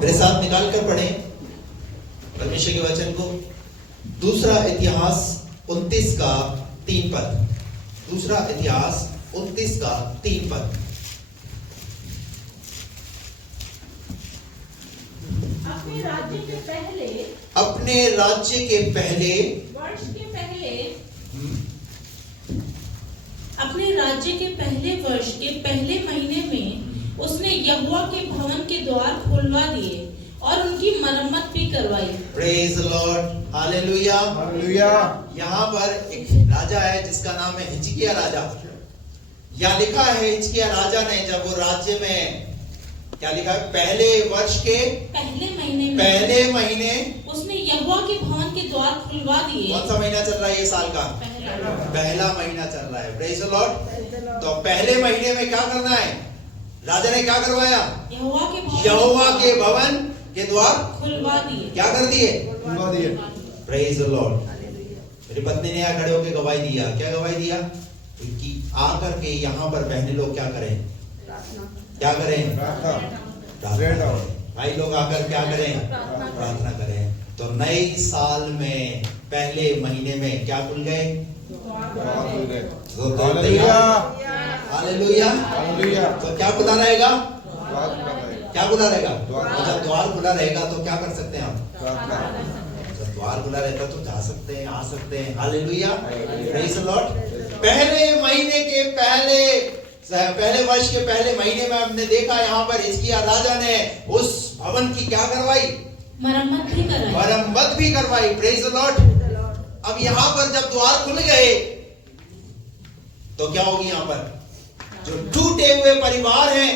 मेरे साथ निकाल कर पढ़े परमेश्वर के वचन को। दूसरा इतिहास 29 का 3 पद। दूसरा इतिहास 29 का 3 पद। अपने राज्य के पहले वर्ष के पहले अपने राज्य के पहले वर्ष के पहले महीने में उसने यहोवा के भवन के द्वार खुलवा दिए और उनकी मरम्मत भी करवाई। Praise the Lord, hallelujah hallelujah. यहाँ पर एक राजा है जिसका नाम है हिजकिय्याह राजा। यहाँ लिखा है हिजकिय्याह राजा ने जब वो राज्य में, क्या लिखा है, पहले वर्ष के पहले महीने उसने यहोवा के भवन के द्वार खुलवा दिए। कौन सा महीना चल रहा है ये साल का? पहला महीना चल रहा है। Praise the Lord. तो पहले महीने में क्या करना है? राजा ने क्या करवाया? यहोवा के भवन के द्वार खुलवा दिए। क्या कर दिए? खुलवा दिए। Praise the Lord. मेरी पत्नी ने यहाँ खड़े होकर गवाही दिया। क्या गवाही दिया? कि आकर के यहाँ पर बहने लोग क्या करें? क्या करें? प्रार्थना। भाई लोग आकर क्या करें? प्रार्थना करें। तो नए साल में पहले महीने में क्या खुल गए? Hallelujah hallelujah. तो क्या खुला रहेगा? क्या खुला रहेगा? जब द्वार खुला रहेगा तो क्या कर सकते हैं हम? जब द्वार खुला रहता तो जा सकते हैं, आ सकते हैं। Hallelujah, praise the Lord. पहले महीने के पहले वर्ष के पहले महीने में हमने देखा यहाँ पर हिजकिय्याह राजा ने उस भवन की क्या करवाई? मरम्मत भी करवाई। Praise the Lord. अब यहाँ पर जब द्वार खुल गए तो क्या होगी? यहाँ पर जो टूटे हुए परिवार हैं,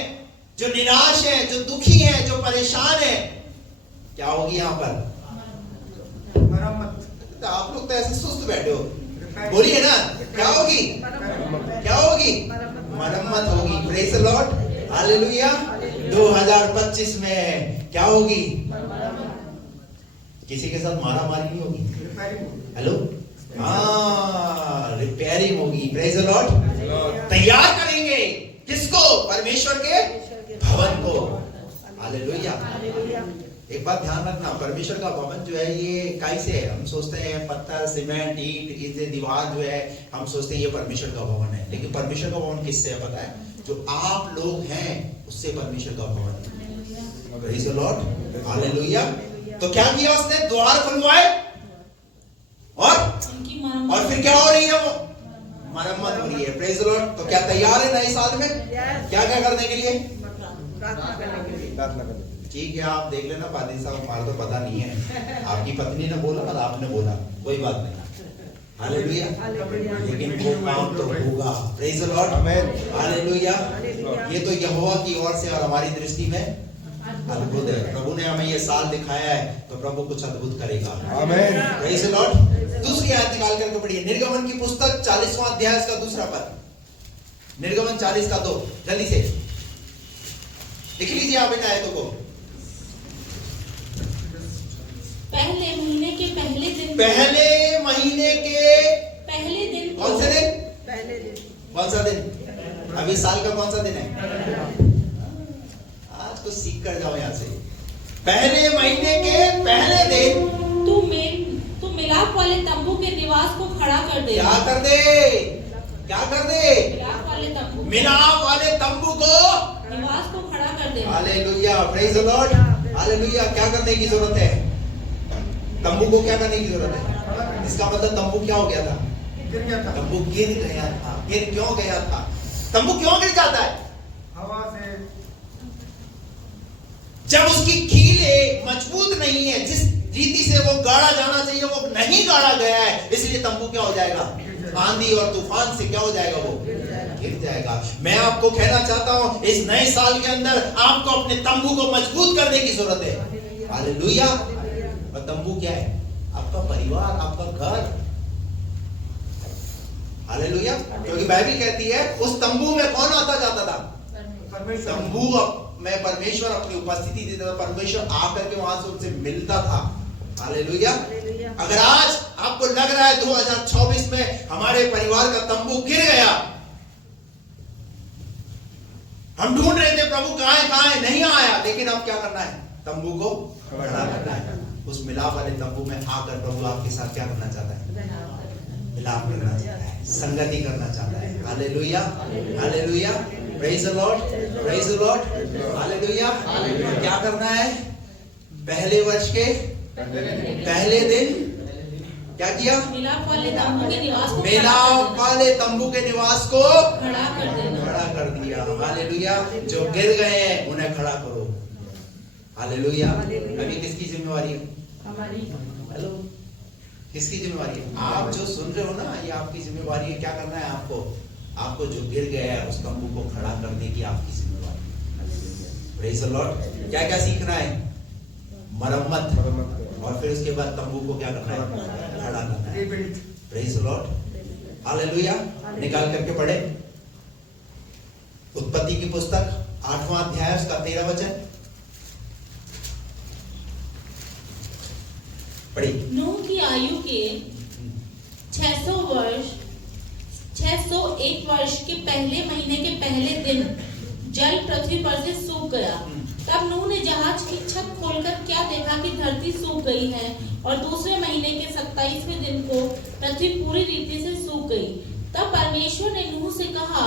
जो निराश हैं, जो दुखी हैं, जो परेशान हैं, क्या होगी यहाँ पर? मरम्मत। आप लोग तो ऐसे सुस्त बैठे हो, बोलिए ना, क्या होगी? क्या होगी? मरम्मत होगी। Praise the Lord, hallelujah. 2025 में क्या होगी? किसी के साथ मारा मारी नहीं होगी। हेलो, हाँ, रिपेयरिंग होगी। Praise the Lord. तैयार करेंगे किसको? परमेश्वर के भवन को। हालेलुया। एक बात ध्यान रखना, परमेश्वर का भवन जो है ये कैसे है? हम सोचते हैं पत्थर, सीमेंट, ईंट, दीवार जो है, हम सोचते हैं ये परमेश्वर का भवन है। लेकिन परमेश्वर का भवन किससे है पता है? जो आप लोग हैं उससे परमेश्वर का भवन है। Praise the Lord, hallelujah. तो क्या किया उसने? द्वार खुलवाए और फिर क्या हो रही है? वो मरम्मत हो रही है। Praise the Lord. तो क्या तैयार है नए साल में? क्या क्या करने के लिए? ठीक है, आप देख लेना पादी साहब, हमारा तो पता नहीं है। आपकी पत्नी ने बोला और आपने बोला, कोई बात नहीं। हालेलुया। लेकिन वो काम तो होगा। Praise the Lord, hallelujah. ये तो यहोवा की ओर से और हमारी दृष्टि में अद्भुत है। प्रभु ने हमें ये साल दिखाया है तो प्रभु कुछ अद्भुत करेगा। आमीन। Praise the Lord. दूसरी आयत निकाल करके पढ़िए, निर्गमन की पुस्तक 40वां अध्याय का दूसरा पद। निर्गमन 40 का 2, जल्दी से लिख लीजिए आप इन आयतों को। पहले महीने के पहले दिन कौन से दिन? कौन सा दिन? अभी साल का कौन सा दिन है? आज को सीख कर जाओ यहाँ से। पहले महीने के पहले दिन तू मिलाप वाले तंबू के निवास को खड़ा कर दे। क्या कर दे? मिलाप वाले तंबू को निवास को खड़ा कर दे। Hallelujah, praise the Lord, hallelujah. क्या करने की जरूरत है? तंबू को क्या करने की जरूरत है? इसका मतलब तंबू क्या हो गया था? तंबू गिर गया था। गिर क्यों गया था? तंबू क्यों गिर जाता है? हवा से। जब उसकी कीलें मजबूत नहीं है, जिस रीति से वो गाड़ा जाना चाहिए वो नहीं गाड़ा गया है, इसलिए तंबू क्या हो जाएगा? आंधी और तूफान से क्या हो जाएगा? वो गिर जाएगा। मैं आपको कहना चाहता हूं, इस नए साल के अंदर आपको अपने तंबू को मजबूत करने की जरूरत है। हालेलुया। और तंबू क्या है? आपका परिवार, आपका घर। हालेलुया। क्योंकि बाइबल कहती है उस तंबू में कौन आता जाता था? तंबू में परमेश्वर अपनी उपस्थिति देता था। परमेश्वर आकर के वहां से उनसे मिलता था। हालेलुया। अगर आज आपको लग रहा है 2024 में हमारे परिवार का तंबू गिर गया, हम ढूंढ रहे थे प्रभु कहां है, नहीं आया, लेकिन अब क्या करना है? तंबू को खड़ा करना है। उस मिलाप वाले तंबू में आकर प्रभु आपके साथ क्या करना चाहता है? मिलाप करना चाहता है, संगति करना चाहता है। Hallelujah, hallelujah, praise the Lord, praise the Lord, hallelujah. क्या करना है? पहले वर्ष के पहले दिन क्या किया? मिलाप वाले तंबू के निवास को मिलाप वाले तंबू के निवास को खड़ा कर देना, खड़ा कर दिया। हालेलुया। जो गिर गए हैं उन्हें खड़ा करो। हालेलुया। अभी किसकी जिम्मेवारी है? हमारी। हेलो, किसकी जिम्मेवारी है? आप जो सुन रहे हो ना, ये आपकी जिम्मेवारी है। क्या करना है आपको? आपको जो गिर गया है उस तंबू को खड़ा करने की आपकी जिम्मेवारी। Praise the Lord. क्या क्या सीखना है? मरम्मत, और फिर उसके बाद तंबू को क्या करना है? खड़ा करना है। Praise the Lord, hallelujah. निकाल करके पढ़े उत्पत्ति की पुस्तक 8वां अध्याय उसका 13 वचन पढ़ी। नूह की आयु के 601 वर्ष के पहले महीने के पहले दिन जल पृथ्वी पर से सूख गया। तब नूह ने जहाज की छत खोलकर क्या देखा कि धरती सूख गई है, और दूसरे महीने के 27वें दिन को पृथ्वी पूरी रीति से सूख गई। तब परमेश्वर ने नूह से कहा,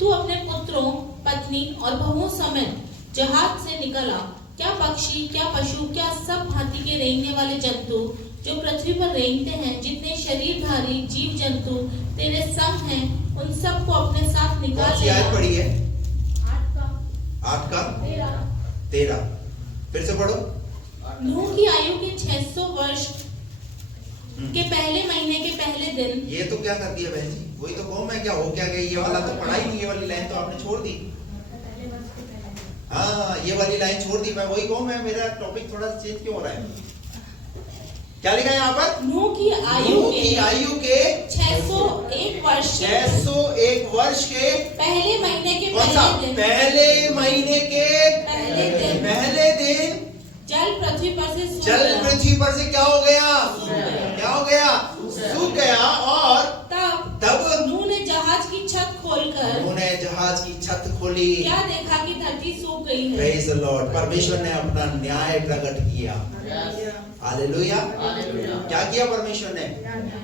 तू अपने पुत्रों, पत्नी और बहुओं समेत जहाज से निकल आ। क्या पक्षी, क्या पशु, क्या सब भांति के रेंगने वाले जंतु जो पृथ्वी पर रेंगते हैं, जितने शरीरधारी जीव जंतु तेरे संग हैं, उन सब को अपने साथ निकाल ले आ। पढ़ी है 8 का 13। फिर से पढ़ो। नूह की आयु के 600 वर्ष के पहले महीने के पहले दिन। ये तो क्या कर दिया बहन जी? वही तो कौम है। क्या हो क्या गई? ये वाला तो पढ़ा ही नहीं। ये वाली लाइन तो आपने छोड़ दी। हाँ, ये वाली लाइन छोड़ दी। मैं वही कहूँ, मैं मेरा टॉपिक थोड़ा चेंज क्यों हो रहा है? क्या लिखा है यहाँ पर? नूह की आयु के 601 वर्ष 601 वर्ष के पहले महीने के कौन सा? पहले दिन, पहले महीने के पहले दिन जल पृथ्वी पर से सूख जल गया। पृथ्वी पर से क्या हो गया? गया। क्या हो गया? सूख गया। और तब नूह ने जहाज की छत खोलकर उन्होंने जहाज की छत खोली। क्या देखा कि धरती सूख गई है। Praise the Lord. परमेश्वर ने अपना न्याय प्रकट किया। हालेलुया। क्या किया परमेश्वर ने?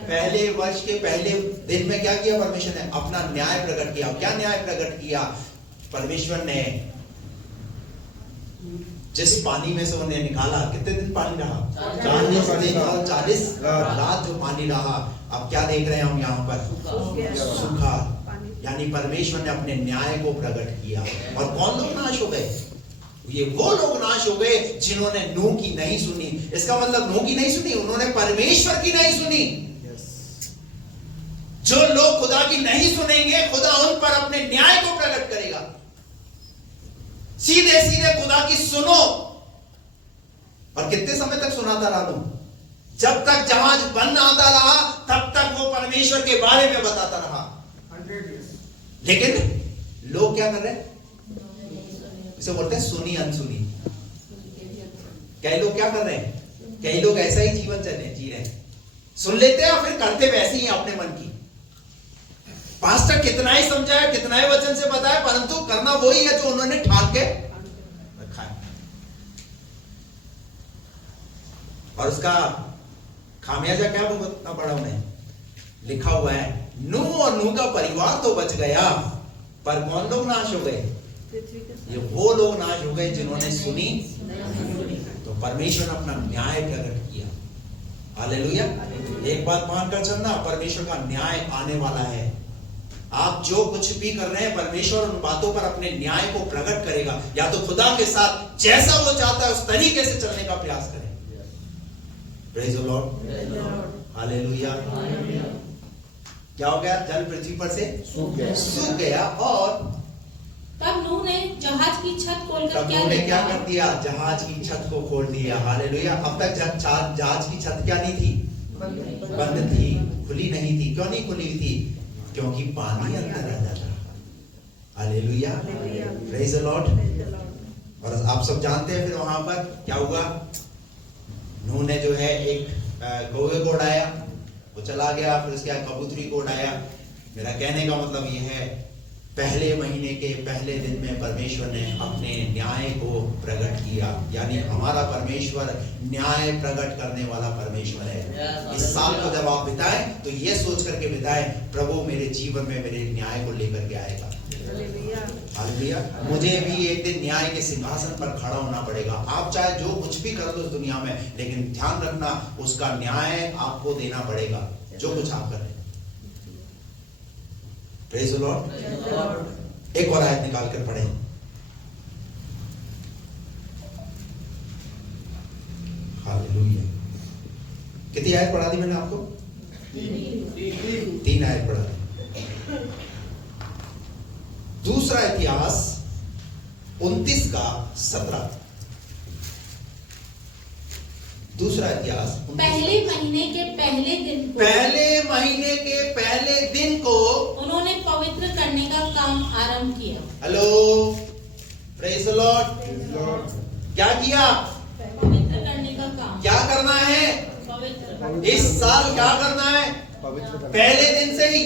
पहले वर्ष के पहले दिन में क्या किया परमेश्वर ने? अपना न्याय प्रकट किया। क्या न्याय प्रकट किया परमेश्वर ने? जिस पानी में से उन्हें निकाला, कितने दिन पानी रहा? 40 दिन और 40 रात जो पानी रहा। अब क्या देख रहे हैं हम यहाँ पर? सूखा। यानी परमेश्वर ने अपने न्याय को प्रकट किया। और कौन लोग नाश हो गए? ये वो लोग नाश हो गए जिन्होंने नूह की नहीं सुनी। इसका मतलब नूह की नहीं सुनी, उन्होंने परमेश्वर की नहीं सुनी। जो लोग खुदा की नहीं सुनेंगे, खुदा उन पर अपने न्याय को प्रकट करेगा। सीधे सीधे खुदा की सुनो। और कितने समय तक सुनाता रहा नूह? जब तक जहाज बंद आता रहा तब तक वो परमेश्वर के बारे में बताता रहा। लेकिन लोग क्या कर रहे हैं? इसे बोलते हैं सुनी अनसुनी। कई लोग क्या कर रहे हैं? कई लोग ऐसा ही जीवन जी रहे हैं, सुन लेते हैं और फिर करते वैसे ही अपने मन की। पास्टर कितना ही समझाए, कितना ही वचन से बताए, परंतु करना वही है जो उन्होंने ठान के रखा है। और उसका खामियाजा क्या भुगतना पड़ा उन्हें? लिखा हुआ है, नूह और नूह का परिवार तो बच गया, पर कौन लोग नाश हो गए? ये वो लोग नाश हो गए जिन्होंने सुनी। तो परमेश्वर ने अपना न्याय प्रकट किया। हालेलुया। एक बात मानकर चलना, परमेश्वर का न्याय आने वाला है। आप जो कुछ भी कर रहे हैं, परमेश्वर उन बातों पर अपने न्याय को प्रकट करेगा। या तो खुदा के साथ जैसा वो चाहता है उस तरीके से चलने का प्रयास करें। Praise the Lord. हालेलुया। क्या हो गया? जल पृथ्वी पर से सूख गया। और तब नूह ने जहाज की छत खोलकर क्या कर दिया? जहाज की छत को खोल दिया। हालेलुया। अब तक जहाज की छत क्या नहीं थी? बंद थी, खुली नहीं थी। क्यों नहीं खुली थी? क्योंकि पानी अंदर आ जाता। हालेलुया। Praise the Lord. और आप सब जानते हैं फिर वहां पर क्या हुआ? नूह ने जो है एक कौवे को उड़ाया, वो चला गया। फिर उसके बाद कबूतरी को उड़ाया। मेरा कहने का मतलब ये है, पहले महीने के पहले दिन में परमेश्वर ने अपने न्याय को प्रकट किया। यानी हमारा परमेश्वर न्याय प्रकट करने वाला परमेश्वर है। इस साल को जब आप बिताएं तो ये सोच करके बिताएं, प्रभु मेरे जीवन में मेरे न्याय को लेकर के आएगा। हालेलुया। मुझे भी एक दिन न्याय के सिंहासन पर खड़ा होना पड़ेगा। आप चाहे जो कुछ भी कर लो इस दुनिया में, लेकिन ध्यान रखना उसका न्याय आपको देना पड़ेगा जो कुछ आप कर रहे हैं। Praise the Lord. एक और आयत निकाल कर पढ़ें। हालेलुया। कितनी आयत पढ़ा दी मैंने आपको? 3 आयत पढ़ा दी। दूसरा इतिहास 29:17। दूसरा इतिहास पहले महीने के पहले दिन को उन्होंने पवित्र करने का काम आरंभ किया। Hello, praise the Lord. क्या किया? पवित्र करने का काम। क्या करना है? पवित्र। इस साल क्या करना है? पहले दिन से ही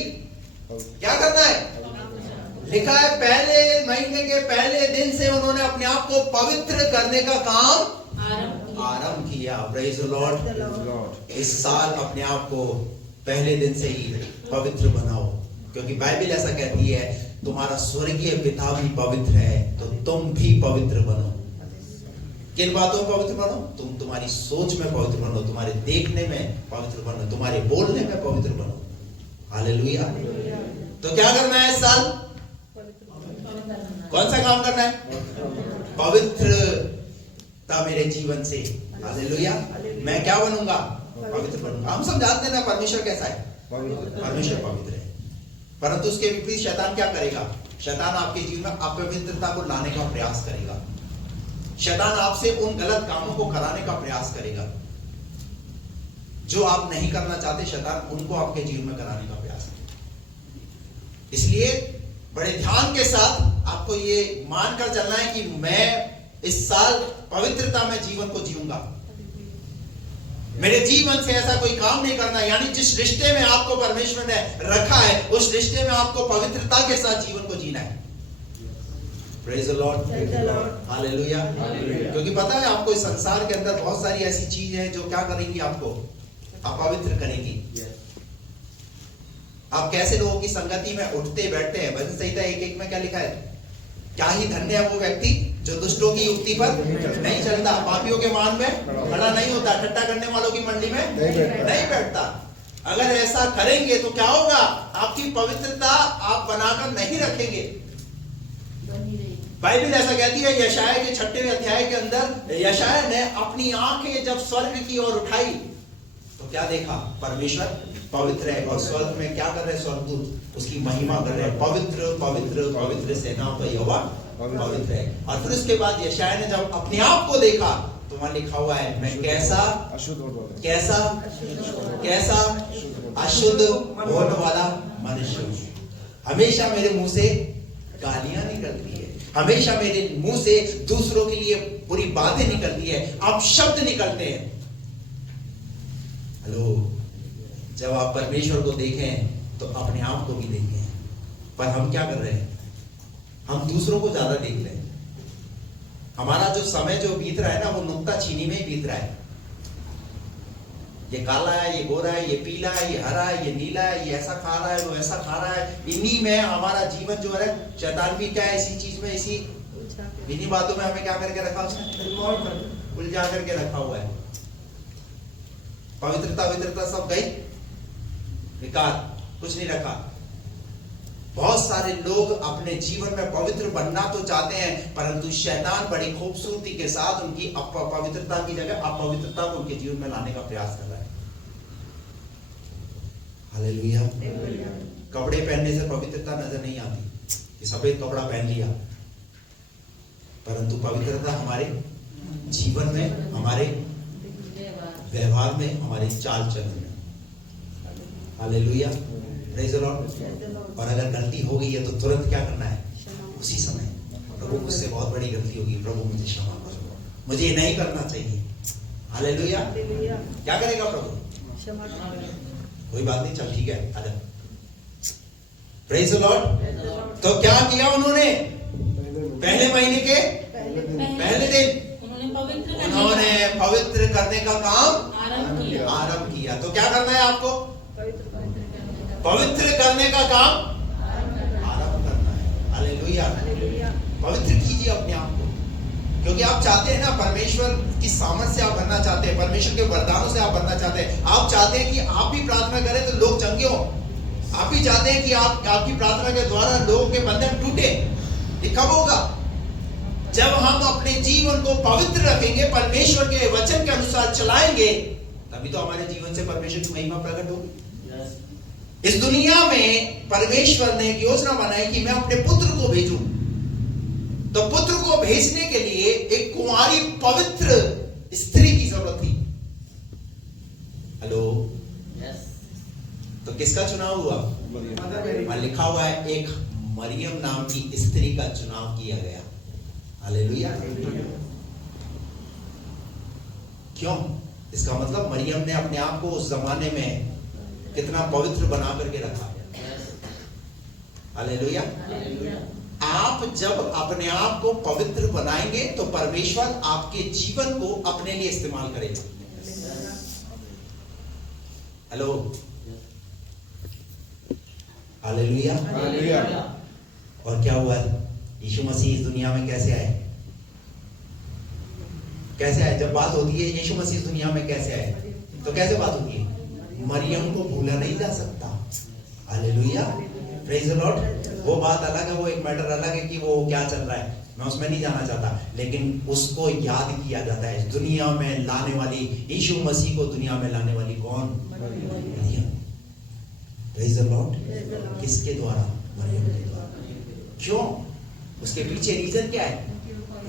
क्या करना है? लिखा है पहले महीने के पहले दिन से उन्होंने अपने आप को पवित्र करने का काम आरंभ किया। Praise the Lord. इस साल अपने आप को पहले दिन से ही पवित्र बनाओ, क्योंकि बाइबल ऐसा कहती है तुम्हारा स्वर्गीय पिता भी पवित्र है, तो तुम भी पवित्र बनो। किन बातों में पवित्र बनो? तुम्हारी सोच में पवित्र बनो, तुम्हारे देखने में पवित्र बनो, तुम्हारे बोलने में पवित्र बनो। हालेलुया। तो क्या करना है इस साल? कौन सा काम करना है? पवित्रता मेरे जीवन से। हालेलुया। मैं क्या बनूंगा? पवित्र बनूंगा। हम सब जानते हैं ना परमेश्वर कैसा है? परमेश्वर पवित्र है। परंतु उसके विपरीत शैतान क्या करेगा? शैतान आपके जीवन में अपवित्रता को लाने का प्रयास करेगा। शैतान आपसे उन गलत कामों को कराने का प्रयास करेगा जो आप नहीं करना चाहते। शैतान उनको आपके जीवन में कराने का प्रयास करेगा। इसलिए बड़े ध्यान के साथ आपको ये मानकर चलना है कि मैं इस साल पवित्रता में जीवन को जीऊंगा। मेरे जीवन से ऐसा कोई काम नहीं करना। यानी जिस रिश्ते में आपको परमेश्वर ने रखा है उस रिश्ते में आपको पवित्रता के साथ जीवन को जीना है। Praise the Lord. हालेलुया। क्योंकि पता है आपको इस संसार के अंदर बहुत सारी ऐसी चीजें हैं जो क्या करेंगी? आपको अपवित्र करेंगी। आप कैसे लोगों की संगति में उठते बैठते हैं? भजन संहिता 1:1 में क्या लिखा है? क्या ही धन्य है वो व्यक्ति जो दुष्टों की युक्ति पर नहीं चलता, पापियों के मान में खड़ा नहीं होता, ठट्टा करने वालों की मंडी में नहीं बैठता। अगर ऐसा करेंगे तो क्या होगा? आपकी पवित्रता आप बनाकर नहीं रखेंगे। बाइबल ऐसा कहती है, यशाया के 6वें अध्याय के अंदर यशाया ने अपनी आंखें जब स्वर्ग की ओर उठाई तो क्या देखा? परमेश्वर पवित्र है। और स्वर्ग में क्या कर रहे हैं? स्वर्गदूत उसकी महिमा कर रहे हैं। पवित्र पवित्र पवित्र सेनाओं का यहोवा पवित्र है। और फिर उसके बाद यशाया ने जब अपने आप को देखा तो वहां लिखा हुआ है, मैं कैसा अशुद्ध होने वाला मनुष्य हूं। हमेशा मेरे मुंह से गालियां निकलती है, हमेशा मेरे मुंह से दूसरों के लिए बुरी बातें निकलती है, अपशब्द निकलते हैं। हेलो, जब आप परमेश्वर को देखें तो अपने आप को भी देखें। पर हम क्या कर रहे हैं? हम दूसरों को ज्यादा देख रहे हैं। हमारा जो समय जो बीत रहा है ना, वो नुक्ता चीनी में ही बीत रहा है। ये काला है, ये गोरा है, ये पीला है, ये हरा है, ये नीला है, ये ऐसा खा रहा है, वो ऐसा खा रहा है। इन्हीं में हमारा जीवन जो है, शैतान भी क्या है? इसी चीज में, इसी इन्हीं बातों में हमें क्या करके रखा? उसने उलझा करके रखा हुआ है। पवित्रता सब गई, बेकार, कुछ नहीं रखा। बहुत सारे लोग अपने जीवन में पवित्र बनना तो चाहते हैं, परंतु शैतान बड़ी खूबसूरती के साथ उनकी पवित्रता की जगह अपवित्रता को उनके जीवन में लाने का प्रयास कर रहा है। हालेलुया। कपड़े पहनने से पवित्रता नजर नहीं आती। ये सफेद कपड़ा पहन लिया, परंतु पवित्रता हमारे जीवन में, हमारे व्यवहार में, हमारे चाल चलन में। हालेलुया। Praise the Lord. और अगर गलती हो गई है तो तुरंत क्या करना है? उसी समय, प्रभु मुझसे बहुत बड़ी गलती होगी, प्रभु मुझे क्षमा करो, मुझे ये नहीं करना चाहिए। हालेलुया। क्या करेगा प्रभु? क्षमा। कोई बात नहीं, चल ठीक है, आजा। Praise the Lord. तो क्या किया उन्होंने? हालेलुया। पवित्र कीजिए अपने आप को, क्योंकि आप चाहते हैं ना परमेश्वर की सामर्थ से आप बनना चाहते हैं, परमेश्वर के वरदानों से आप बनना चाहते हैं। आप चाहते हैं कि आप भी प्रार्थना करें तो लोग चंगे हों। आप भी चाहते हैं कि आपकी प्रार्थना के द्वारा लोगों के बंधन टूटे। ये कब होगा? जब हम अपने जीवन को पवित्र रखेंगे, परमेश्वर के वचन के अनुसार चलाएंगे, तभी तो हमारे जीवन से परमेश्वर की महिमा प्रकट होगी। इस दुनिया में परमेश्वर ने एक योजना बनाई कि मैं अपने पुत्र को भेजूं। तो पुत्र को भेजने के लिए एक कुंवारी पवित्र स्त्री की जरूरत थी। हेलो, तो किसका चुनाव हुआ? लिखा हुआ है एक मरियम नाम की स्त्री का चुनाव किया गया। हालेलुया। क्यों? इसका मतलब मरियम ने अपने आप को उस जमाने में कितना पवित्र बना करके रखा। हालेलुया। आप जब अपने आप को पवित्र बनाएंगे तो परमेश्वर आपके जीवन को अपने लिए इस्तेमाल करेगा। Hello, hallelujah. और क्या हुआ? यीशु मसीह इस दुनिया में कैसे आए? कैसे आए? जब बात होती है यीशु मसीह इस दुनिया में कैसे आए, तो कैसे बात होती है? मरियम को भूला नहीं जा सकता। Hallelujah, praise the Lord. वो बात अलग है, वो एक मैटर अलग है कि वो क्या चल रहा है, मैं उसमें नहीं जाना चाहता, लेकिन उसको याद किया जाता है। दुनिया में लाने वाली, यीशु मसीह को दुनिया में लाने वाली कौन? मरियम। Praise the Lord. किसके द्वारा? मरियम के द्वारा। क्यों? उसके पीछे रीजन क्या है?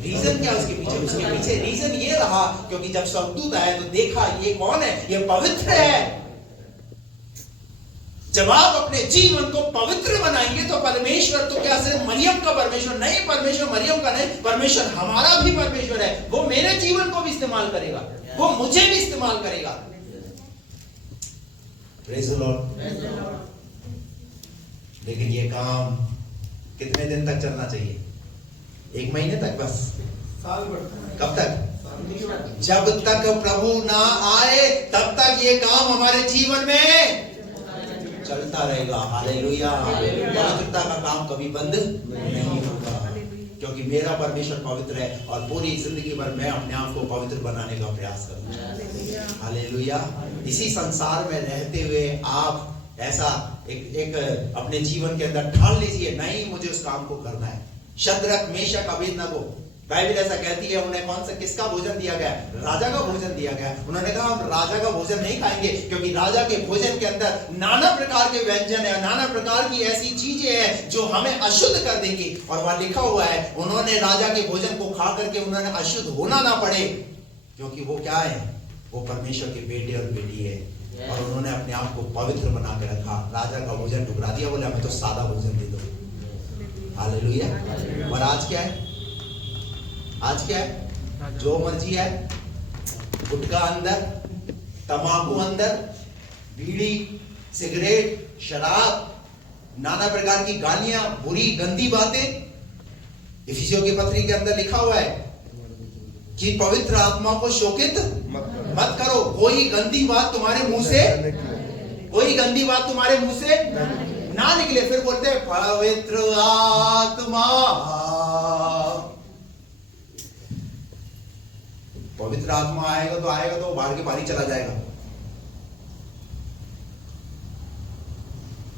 रीजन क्या उसके पीछे? उसके पीछे रीजन ये रहा क्योंकि जब स्वर्गदूत आए तो देखा ये कौन है? ये पवित्र है। जब आप अपने जीवन को पवित्र बनाएंगे तो परमेश्वर तो क्या सिर्फ मरियम का परमेश्वर नहीं, परमेश्वर मरियम का नहीं, परमेश्वर हमारा भी परमेश्वर है। वो मेरे जीवन को भी इस्तेमाल करेगा, वो मुझे भी इस्तेमाल करेगा। Praise the Lord. लेकिन ये काम कितने दिन तक चलना चाहिए? 1 महीने तक? बस साल भर। कब तक? जब तक प्रभु ना आए तब तक ये काम हमारे जीवन में चलता रहेगा। हालेलुया। पवित्रता का काम कभी बंद नहीं होगा, क्योंकि मेरा परमेश्वर पवित्र है और पूरी जिंदगी भर मैं अपने आप को पवित्र बनाने का प्रयास करूंगा। हालेलुया। इसी संसार में रहते हुए आप ऐसा एक अपने जीवन के अंदर ठान लीजिए, नहीं मुझे उस काम को करना है। शद्रक, मेशक, अबेदनगो, बाइबल ऐसा कहती है, उन्हें कौन सा किसका भोजन दिया गया? राजा का भोजन दिया गया। उन्होंने कहा हम राजा का भोजन नहीं खाएंगे, क्योंकि राजा के भोजन के अंदर नाना प्रकार के व्यंजन है, नाना प्रकार की ऐसी चीजें हैं जो हमें अशुद्ध कर देंगी। और वहां लिखा हुआ है उन्होंने राजा के भोजन को खा करके उन्होंने अशुद्ध होना ना पड़े, क्योंकि वो क्या है? वो परमेश्वर के बेटे और बेटी है, और उन्होंने अपने आप को पवित्र बना के रखा। राजा का भोजन ठुकरा दिया, बोले हमें तो सादा भोजन दे दो। हालेलुया। और आज क्या है? आज क्या है? जो मर्जी है, गुटखा अंदर, तंबाकू अंदर, बीड़ी, सिगरेट, शराब, नाना प्रकार की गालियां, बुरी गंदी बातें। इफिसियों की पत्री के अंदर लिखा हुआ है कि पवित्र आत्मा को शोकित मत करो। कोई गंदी बात तुम्हारे मुंह से, कोई गंदी बात तुम्हारे मुंह से ना निकले। फिर बोलते हैं पवित्र आत्मा, पवित्र आत्मा आएगा तो बाहर के बाहर चला जाएगा।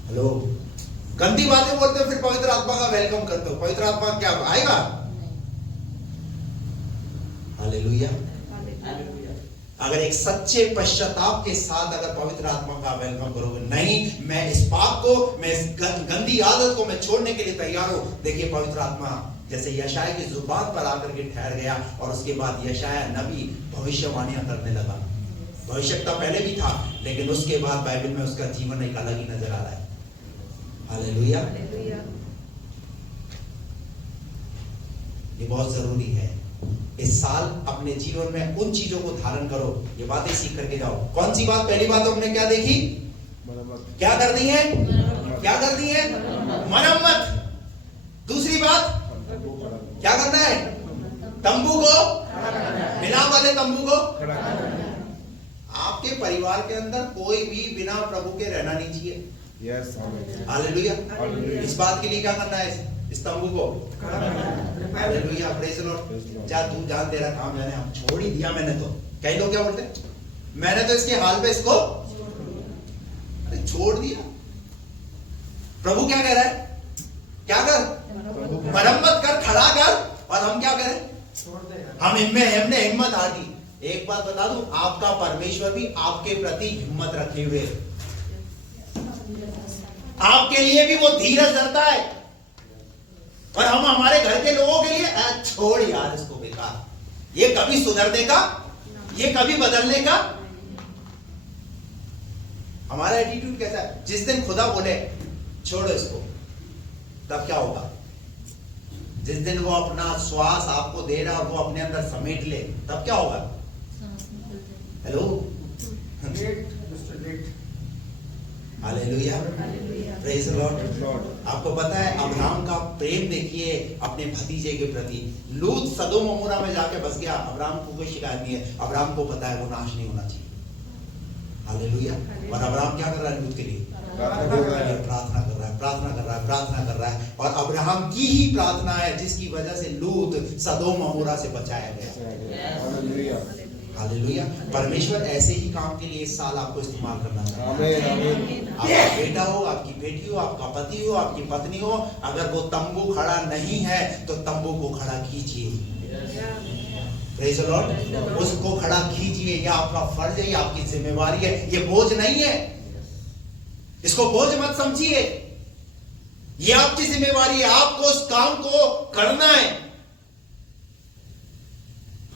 हेलो, गंदी बातें बोलते हो, फिर पवित्र आत्मा का वेलकम करते हो। पवित्र आत्मा क्या आएगा? हालेलुया। अगर एक सच्चे पश्चाताप के साथ अगर पवित्र आत्मा का वेलकम करोगे, नहीं मैं इस पाप को, मैं इस गंदी आदत को मैं छोड़ने के लिए तैयार हूं। देखिए पवित्र आत्मा जैसे यशाया की जुबान पर आकर के ठहर गया, और उसके बाद यशाया नबी भविष्यवाणियां करने लगा। भविष्यता पहले भी था, लेकिन उसके बाद बाइबल में उसका जीवन एक अलग ही नजर आ रहा है। हालेलुया। ये बहुत जरूरी है। इस साल अपने जीवन में उन चीजों को धारण करो, ये बातें सीख करके जाओ। कौन सी बात? पहली बात हमने क्या देखी? क्या कर दी है? क्या कर दी है? मरम्मत। दूसरी बात क्या करना है? तंबू को, मिलाप वाले तंबू को। आपके परिवार के अंदर कोई भी बिना प्रभु के रहना नहीं चाहिए। हालेलुया। इस बात के लिए क्या करना है? इस तंबू को। Hallelujah, praise the Lord. जा तू जान, तेरा काम जाने, हम छोड़ ही दिया मैंने तो। कई लोग क्या बोलते हैं, मैंने तो इसके हाल पे इसको अरे छोड़ दिया। प्रभु क्या कह रहा है, क्या कर, मरम्मत कर, खड़ा कर, और हम क्या करें, हमने हिम्मत हारी। एक बात बता दूं, आपका परमेश्वर भी आपके प्रति हिम्मत रखे हुए, आपके लिए भी वो धीरज धरता है। और हम हमारे घर के लोगों के लिए छोड़ यार इसको, बेकार, ये कभी सुधरने का, ये कभी बदलने का। हमारा एटीट्यूड कैसा है, जिस दिन खुदा बोले छोड़ो इसको, तब क्या होगा, जिस दिन वो अपना श्वास आपको दे रहा, वो अपने अंदर समेट ले, तब क्या होगा। Hello, hallelujah, praise the Lord. आपको पता है अब्राहम का प्रेम देखिए अपने भतीजे के प्रति। लूत सदोम अमोरा में जाके बस गया, अब्राहम को कोई शिकायत नहीं है, अब्राहम को पता है वो नाश नहीं होना चाहिए। हालेलुया। और अब्राहम क्या कर रहा है, लूत के लिए प्रार्थना कर रहा है, प्रार्थना कर रहा है। और अब्राहम की ही प्रार्थना है जिसकी वजह से लूत सदोम अमोरा से बचाया गया। हालेलुया। परमेश्वर ऐसे ही काम के लिए इस साल आपको इस्तेमाल करना चाहिए। आपका बेटा हो, आपकी बेटी हो, आपका पति हो, आपकी पत्नी हो, अगर वो तंबू खड़ा नहीं है तो तंबू को खड़ा कीजिए। Praise the Lord. उसको खड़ा कीजिए, ये आपका फर्ज है, ये आपकी जिम्मेवारी है, ये बोझ नहीं है। इसको बोझ मत समझिए, ये आपकी जिम्मेवारी है, आपको उस काम को करना है।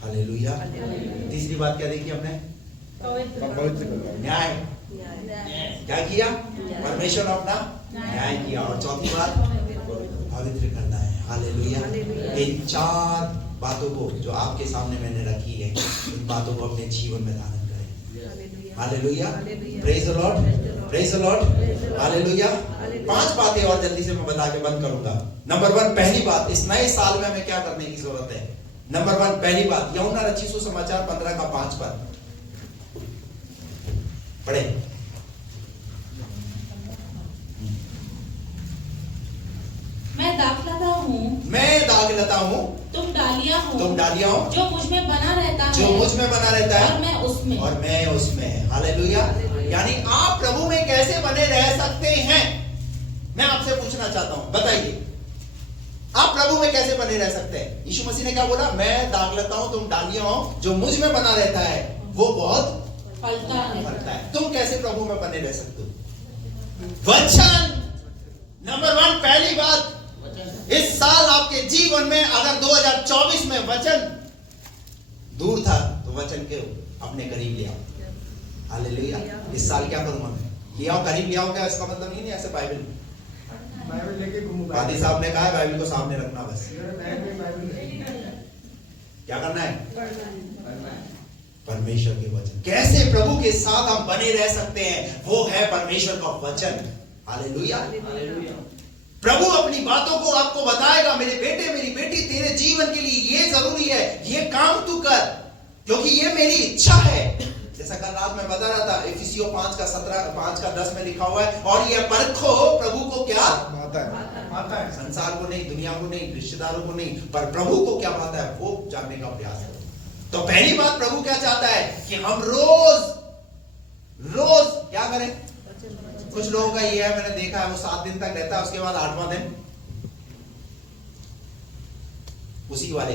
हालेलुया। तीसरी बात क्या देखी हमने, न्याय। क्या किया, परमेश्वर ने अपना न्याय किया। और चौथी बात पवित्र करना है। हालेलुया। इन चार बातों को जो आपके सामने मैंने रखी है, इन बातों को अपने जीवन में धारण करें। Hallelujah, praise the Lord, praise the Lord, hallelujah. 5 बातें और जल्दी से मैं बता के बंद करूंगा। नंबर 1, पहली बात, इस नए साल में हमें क्या करने की जरूरत है। नंबर 1, पहली बात, यूहन्ना रचित सुसमाचार 15 का 5 पर पढ़े। मैं दाखलता हूँ, मैं दाखलता हूँ, तुम डालियां हो, तुम डालियां हो, जो मुझ में बना रहता है, जो मुझ में बना रहता है, और मैं उसमें, और मैं उसमें। हालेलुया। यानी आप प्रभु में कैसे बने रह सकते हैं, मैं आपसे पूछना चाहता हूं, बताइए आप प्रभु में कैसे बने रह सकते हैं। यीशु मसीह ने क्या बोला, मैं दाखलता हूं, तुम डालियां हो, जो मुझ में बना रहता है वो बहुत फलता है। तुम कैसे प्रभु में बने रह सकते हो, वचन। नंबर 1, पहली बात, इस साल आपके जीवन में अगर 2024 में वचन दूर था तो वचन के अपने करीब ले आओ। हालेलुया। इस साल क्या करूंगा मैं, ले आओ, करीब ले आओ। क्या इसका मतलब नहीं ऐसे बाइबल लेके घूमो। वादी साहब ने कहा है बाइबल को सामने रखना, बस क्या करना है, परमेश्वर के वचन। कैसे प्रभु के साथ हम बने रह सकते हैं, वो है परमेश्वर का वचन। हालेलुया। प्रभु अपनी बातों को आपको बताएगा, मेरे बेटे मेरी बेटी, तेरे जीवन के लिए ये जरूरी है, ये काम तू कर, क्योंकि ये मेरी इच्छा है। जैसा कल रात में बता रहा था, इफिसियों 5 का 17, 5 का 10 में लिखा हुआ है, और ये परखो प्रभु को क्या भाता है। संसार को नहीं, दुनिया को नहीं, रिश्तेदारों को नहीं, पर प्रभु को क्या भाता है वो जानने का प्रयास करो। तो पहली बात, प्रभु क्या चाहता है कि हम रोज क्या करें। कुछ लोगों का ये है, मैंने देखा है, वो 7 दिन तक रहता है, उसके बाद 8वां दिन उसी वाले।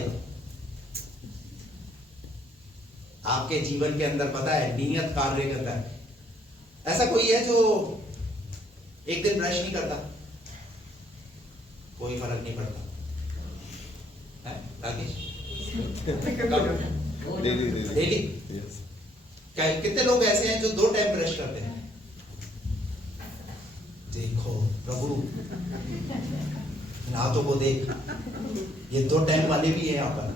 आपके जीवन के अंदर पता है नियत कार्य करता है। ऐसा कोई है जो एक दिन ब्रश नहीं करता, कोई फर्क नहीं पड़ता है राकेश, डेली। कितने लोग ऐसे हैं जो 2 टाइम ब्रश करते हैं। देखो प्रभु इन हाथों को देख, ये 2 टाइम वाले भी है, यहाँ पर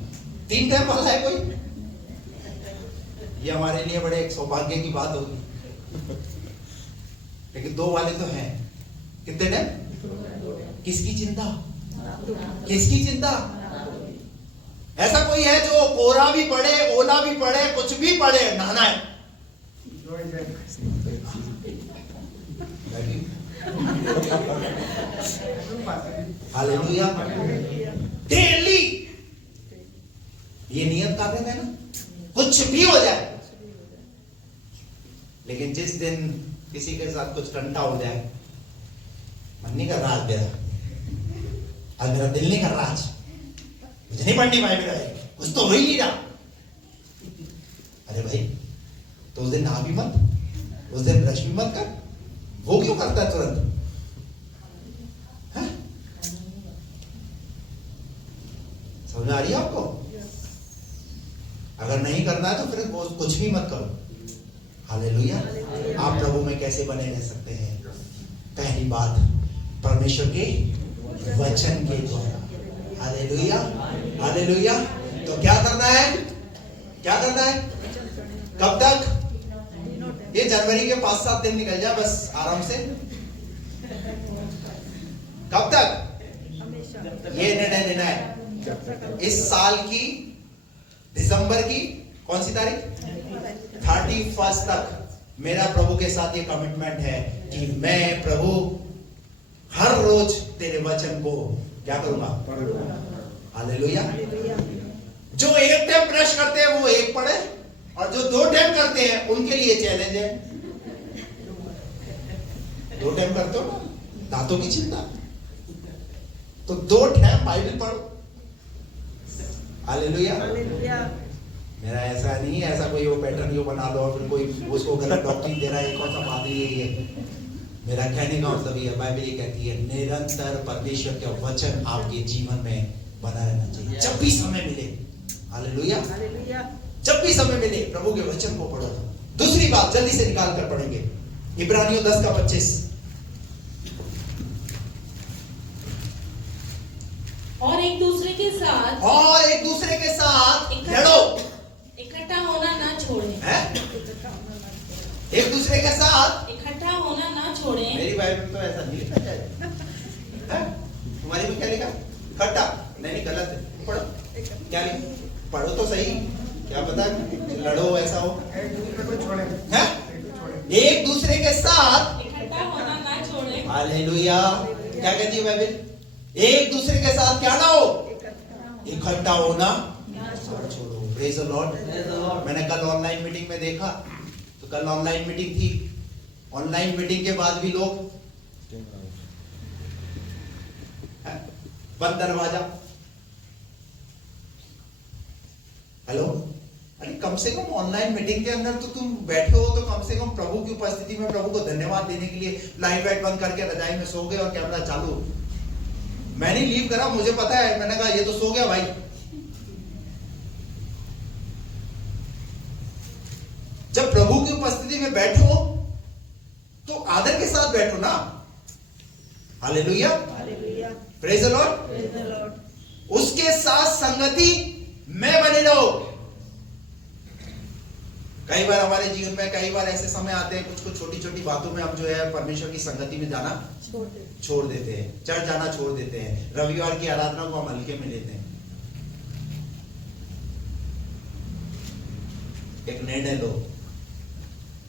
3 टाइम वाला है कोई। ये हमारे लिए बड़े एक सौभाग्य की बात होगी, लेकिन 2 वाले तो हैं। कितने टाइम, किसकी चिंता, किसकी चिंता। ऐसा कोई है जो कोरा भी पड़े, ओला भी पड़े, कुछ भी पड़े, नहाना है। हालेलुया। डेली ये नियत कर रहे हैं ना, कुछ भी हो जाए, लेकिन जिस दिन किसी के साथ कुछ ठंडा हो जाए, मन नहीं कर रहा आज मेरा दिल नहीं कर रहा, आज मुझे नहीं पढ़नी बाइबल है, कुछ तो हो ही नहीं रहा। अरे भाई, तो उस दिन नहा भी मत, उस दिन ब्रश भी मत कर, वो क्यों करता है तुरंत? समझ आ रही है आपको? अगर नहीं करना है तो फिर कुछ भी मत करो। हालेलुया। आप प्रभु में कैसे बने रह सकते हैं? पहली बात, परमेश्वर के वचन के द्वारा। Hallelujah, hallelujah. तो क्या करना है? क्या करना है? कब तक? ये जनवरी के 5-7 दिन निकल जाए बस आराम से। कब तक? ये निर्णय लेना है इस साल की दिसंबर की कौन सी तारीख? 31 तक मेरा प्रभु के साथ ये कमिटमेंट है कि मैं प्रभु हर रोज तेरे वचन को क्या करूंगा? हालेलुया। जो एक टाइम ब्रश करते हैं वो एक पढ़े, और जो 2 टाइम करते हैं उनके लिए चैलेंज है। 2 टाइम करते हो ना, दांतों की चिंता, तो 2 टाइम बाइबल पढ़ो। हालेलुया। मेरा ऐसा नहीं है, ऐसा कोई वो पैटर्न यो बना लो और फिर कोई उसको गलत डॉक्ट्रिन दे रहा है, कौन सा बात है। मेरा कहने का मतलब ये, बाइबल ये कहती है निरंतर परमेश्वर के वचन आपके जीवन में बना रहना चाहिए, जब भी समय मिले। हालेलुया। जब भी समय मिले प्रभु के वचन को पढ़ो। दूसरी बात जल्दी से निकाल कर पढ़ेंगे, इब्रानियों 10:25। और एक दूसरे के साथ लड़ो, इकट्ठा होना ना छोड़ें। एक दूसरे के साथ इकट्ठा होना ना छोड़ें। मेरी बाइबल में तो ऐसा नहीं लिखा है। तुम्हारी में क्या लिखा? खट्टा? नहीं, गलत है। पढ़ो क्या लिखा, पढ़ो तो सही। क्या पता लड़ो ऐसा हो। एक दूसरे के साथ इकट्ठा होना ना छोड़ें। हालेलुया। क्या कहती है बाइबल? एक दूसरे के साथ क्या ना हो? इकट्ठा होना छोड़ो। Praise the Lord. मैंने कल ऑनलाइन मीटिंग में देखा, तो कल ऑनलाइन मीटिंग थी। ऑनलाइन मीटिंग के बाद भी लोग बंद दरवाजा। हेलो, अरे कम से कम ऑनलाइन मीटिंग के अंदर तो तुम बैठे हो, तो कम से कम प्रभु की उपस्थिति में प्रभु को धन्यवाद देने के लिए लाइट वाइट बंद करके रजाई में सो गए और कैमरा चालू। मैंने लीव करा, मुझे पता है, मैंने कहा ये तो सो गया भाई। जब प्रभु की उपस्थिति में बैठो तो आदर के साथ बैठो ना। Hallelujah, praise the Lord. उसके साथ संगति में बने रहो। कई बार हमारे जीवन में कई बार ऐसे समय आते हैं, कुछ छोटी छोटी बातों में हम जो है परमेश्वर की संगति में जाना छोड़ देते हैं, चर्च जाना छोड़ देते हैं, रविवार की आराधना को हम हल्के में लेते हैं। एक निर्णय लो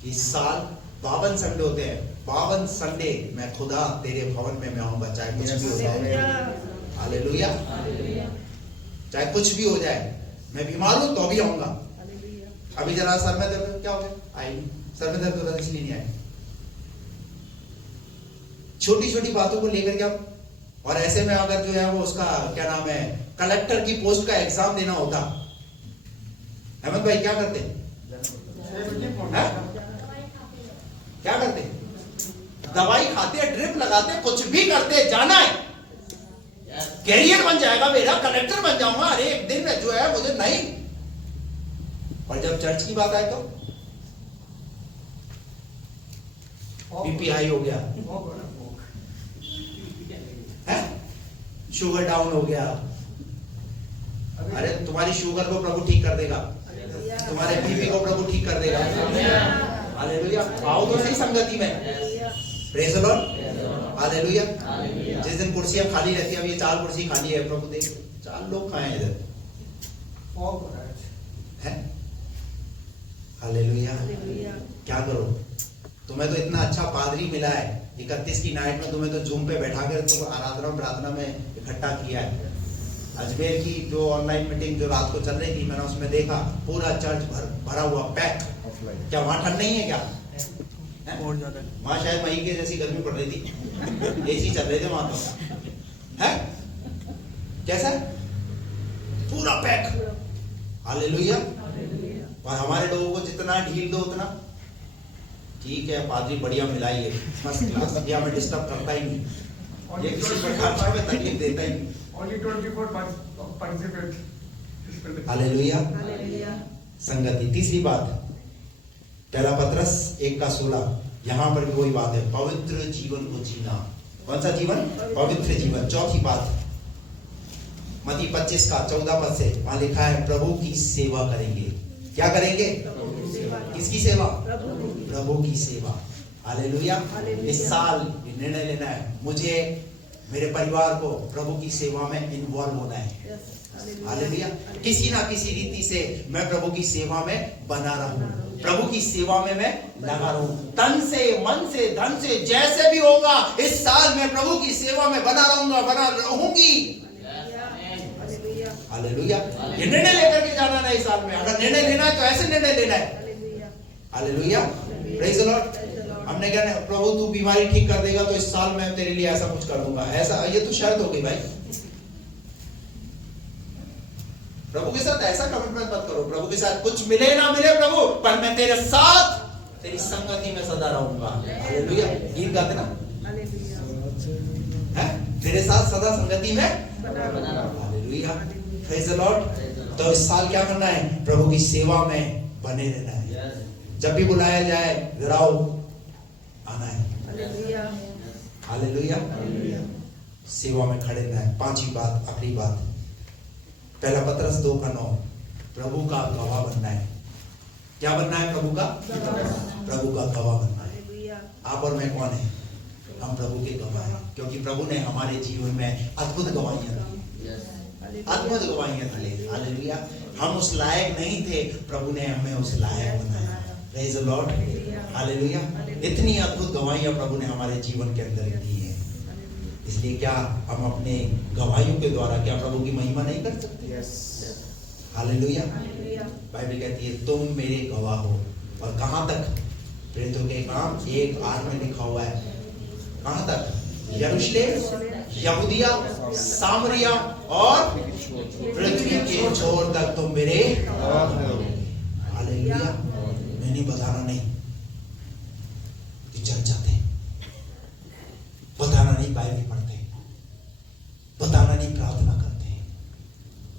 कि इस साल 52 संडे होते हैं, 52 संडे मैं खुदा तेरे भवन में मैं आऊंगा, चाहे कुछ भी हो जाए। हालेलुया। चाहे कुछ भी हो जाए, मैं बीमार हूं तो भी आऊंगा। अभी जरा सर में दर्द, क्या हो गया? आई सर में दर्द होता इसलिए नहीं आए। छोटी छोटी बातों को लेकर के और ऐसे में अगर जो है वो उसका क्या नाम है, कलेक्टर की पोस्ट का एग्जाम देना होता, हेमंत भाई क्या करते? क्या करते? दवाई खाते, ड्रिप लगाते, कुछ भी करते, जाना है, कैरियर बन जाएगा मेरा, कलेक्टर बन जाऊंगा। अरे एक दिन में जो है मुझे नहीं। और जब चर्च की बात आए तो बीपी हाई हो गया, है? शुगर डाउन हो गया। अरे तुम्हारी शुगर को प्रभु ठीक कर देगा, तुम्हारे बीपी को प्रभु ठीक कर देगा। हालेलुया। आओ तो सही संगति में। Praise the Lord. हालेलुया। जिस दिन कुर्सियां खाली रहती है, अब ये 4 कुर्सी खाली है, प्रभु देख 4 लोग खाए हैं इधर, है? हालेलुया। क्या करो, तुम्हें तो इतना अच्छा पादरी मिला है, 31 की नाइट में तुम्हें तो जूम पे बैठा कर तो आराधना प्रार्थना में इकट्ठा किया है। अजमेर की जो ऑनलाइन मीटिंग जो रात को चल रही थी, मैंने उसमें देखा पूरा चर्च भरा हुआ पैक। क्या वहां ठंड नहीं है क्या? और ज्यादा वहां शायद मई के जैसी गर्मी पड़ रही थी, एसी चल रहे थे वहां तो है। कैसा पूरा पैक, हालेलुया। और हमारे लोगों को जितना ढील दो उतना ठीक है, पादरी बढ़िया मिलाई है, फर्स्ट क्लास, ये हमें डिस्टर्ब करता ही नहीं, ये किसी प्रकार से हमें तकलीफ देता ही नहीं। Only 24 participate. हालेलुया। संगति। तीसरी बात, पहला पत्रस 1:16, यहाँ पर भी वही बात है, पवित्र जीवन को जीना। कौन सा जीवन? पवित्र जीवन। चौथी बात, मत्ती 25:14 से वहां लिखा है प्रभु की सेवा करेंगे। क्या करेंगे? किसकी सेवा? प्रभु की सेवा। हालेलुया। इस साल निर्णय लेना है, मुझे मेरे परिवार को प्रभु की सेवा में इन्वॉल्व होना है। हालेलुया। किसी ना किसी रीति से मैं प्रभु की सेवा में बना रहूं, प्रभु की सेवा में मैं लगा रहूं, तन से, मन से, धन से, जैसे भी होगा इस साल मैं प्रभु की सेवा में बना रहूंगा, बना रहूंगी। हालेलुया। ये निर्णय लेकर के जाना है इस साल में। अगर निर्णय लेना है तो ऐसे निर्णय लेना है। हालेलुया। Praise the Lord. हमने क्या, प्रभु तू बीमारी ठीक कर देगा तो इस साल मैं तेरे लिए ऐसा कुछ कर दूंगा, ऐसा, ये तो शर्त हो गई भाई। प्रभु के साथ ऐसा कमिटमेंट मत करो, प्रभु के साथ कुछ मिले ना मिले प्रभु, पर मैं तेरे साथ तेरी संगति में सदा रहूंगा। हालेलुया। गीत गाते ना, है तेरे साथ सदा संगति में। हालेलुया। Praise the Lord. तो इस साल क्या करना है? प्रभु की सेवा में बने रहना है। जब भी बुलाया जाए गिराओ आना है। हालेलुया। सेवा में खड़े रहना है। पांचवी बात, आखिरी बात, पहला पत्रस 2:9, प्रभु का गवाह बनना है। क्या बनना है? प्रभु का गवाह बनना है। आप और मैं कौन है? हम प्रभु के गवाह हैं, क्योंकि प्रभु ने हमारे जीवन में अद्भुत गवाहियां दी, अद्भुत गवाहियां दी। हालेलुया। हम उस लायक नहीं थे, प्रभु ने हमें उस लायक बनाया। Praise the Lord. हालेलुया। इतनी अद्भुत गवाहियां प्रभु ने हमारे जीवन के अंदर दी है, इसलिए क्या हम अपने गवाहियों के द्वारा क्या प्रभु की महिमा नहीं कर सकते? हालेलुया। बाइबल कहती है तुम मेरे गवाह हो। और कहां तक? प्रेरितों के काम 1:8 में लिखा हुआ है। कहां तक? यरूशलेम, यहूदिया, सामरिया और पृथ्वी के छोर तक तुम मेरे। हालेलुया। नहीं बताना नहीं, चल जाते, बताना नहीं बाइबल पढ़ते, बताना नहीं प्रार्थना करते।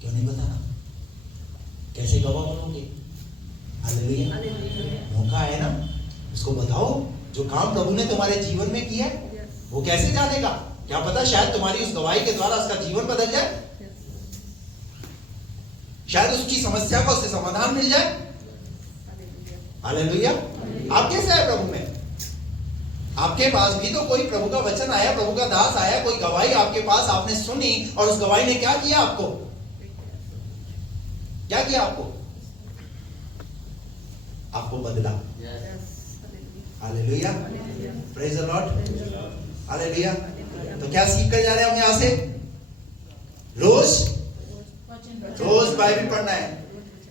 क्यों नहीं बताना? कैसे गवाह बनोगे? हालेलुया। मौका है ना, उसको बताओ। जो काम प्रभु ने तुम्हारे जीवन में किया वो कैसे जानेगा? क्या पता शायद तुम्हारी उस गवाही के द्वारा उसका जीवन बदल जाए, शायद उसकी समस्या का उससे समाधान मिल जाए। हालेलुया। आप कैसे है प्रभु में? आपके पास भी तो कोई प्रभु का वचन आया, प्रभु का दास आया, कोई गवाही आपके पास, आपने सुनी, और उस गवाही ने क्या किया? आपको क्या किया? आपको बदला। Hallelujah. Praise the Lord. Hallelujah. तो क्या सीख कर जा रहे हैं हम यहां से? रोज बाइबल पढ़ना है।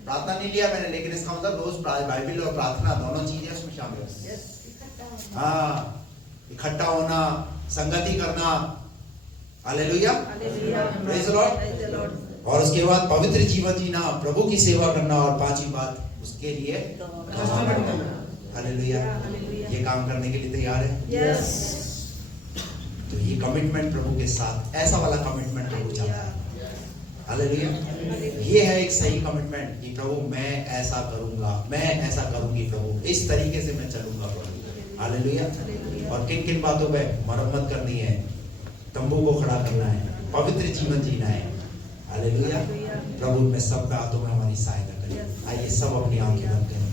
प्रार्थना नहीं लिया मैंने, लेकिन इसका मतलब रोज बाइबल और प्रार्थना दोनों चीजें उसमें शामिल है। हाँ, इकट्ठा होना, संगति करना। हालेलुया। Praise the Lord. और उसके बाद पवित्र जीवन जीना, प्रभु की सेवा करना, और पांचवी बात उसके लिए हालेलुया। ये काम करने के लिए तैयार है? तो ये कमिटमेंट प्रभु के साथ, ऐसा वाला कमिटमेंट प्रभु चाहता है। हालेलुया। ये है एक सही कमिटमेंट कि प्रभु मैं ऐसा करूंगा, मैं ऐसा करूंगी, प्रभु इस तरीके से मैं चलूंगा प्रभु। हालेलुया। और किन किन बातों पे मरम्मत करनी है? तंबू को खड़ा करना है, पवित्र जीवन जीना है। हालेलुया। प्रभु में सब बातों में हमारी सहायता करें। आइए सब अपनी आंखें बंद करें।